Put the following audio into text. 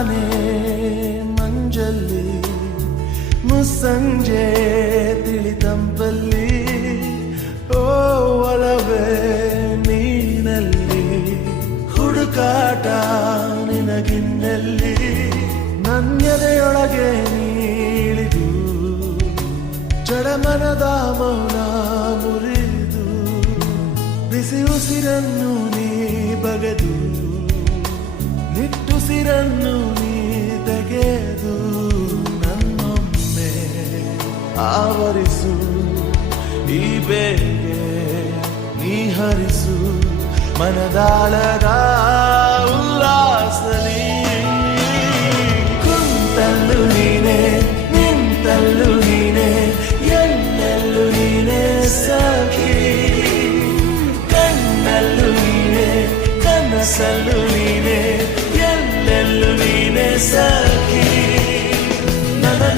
ತಾನೇ ಮಂಜಲ್ಲಿ ಮುಸ್ಸಂಜೆ ತಿಳಿತಂಪಲ್ಲಿ ಓ ಒಲವೇ ನೀನಲ್ಲಿ ಹುಡುಕಾಟ ನಿನಗಿನ್ನಲ್ಲಿ ನನ್ಯದೆಯೊಳಗೆ ನೀಳಿದು ಜಡಮನದ ಮೌನ ಮುರಿದು ಬಿಸಿ ಉಸಿರನ್ನು ನೀ ಬಗೆದು ನಿಟ್ಟುಸಿರನ್ನು ನೀ ತೆಗೆದು ನನ್ನೊಮ್ಮೆ ಆವರಿಸು ಈ ಬೇಗೆ ನೀ ಹರಿಸು ಮನದಾಳದ ಉಲ್ಲಾಸಲಿ ಕುಂತಲ್ಲು ನೀನೆ ನಿಂತಲ್ಲು ನೀನೆ ಎಲ್ಲೆಲ್ಲೂ ನೀನೆ ಸಖಿ ಕಣ್ಣಲ್ಲೂ ನೀನೆ ಕನಸಲ್ಲೂ ನೀನೆ ಎಲ್ಲೆಲ್ಲೂ ನೀನೆ ಸಖಿ ನನ್ನ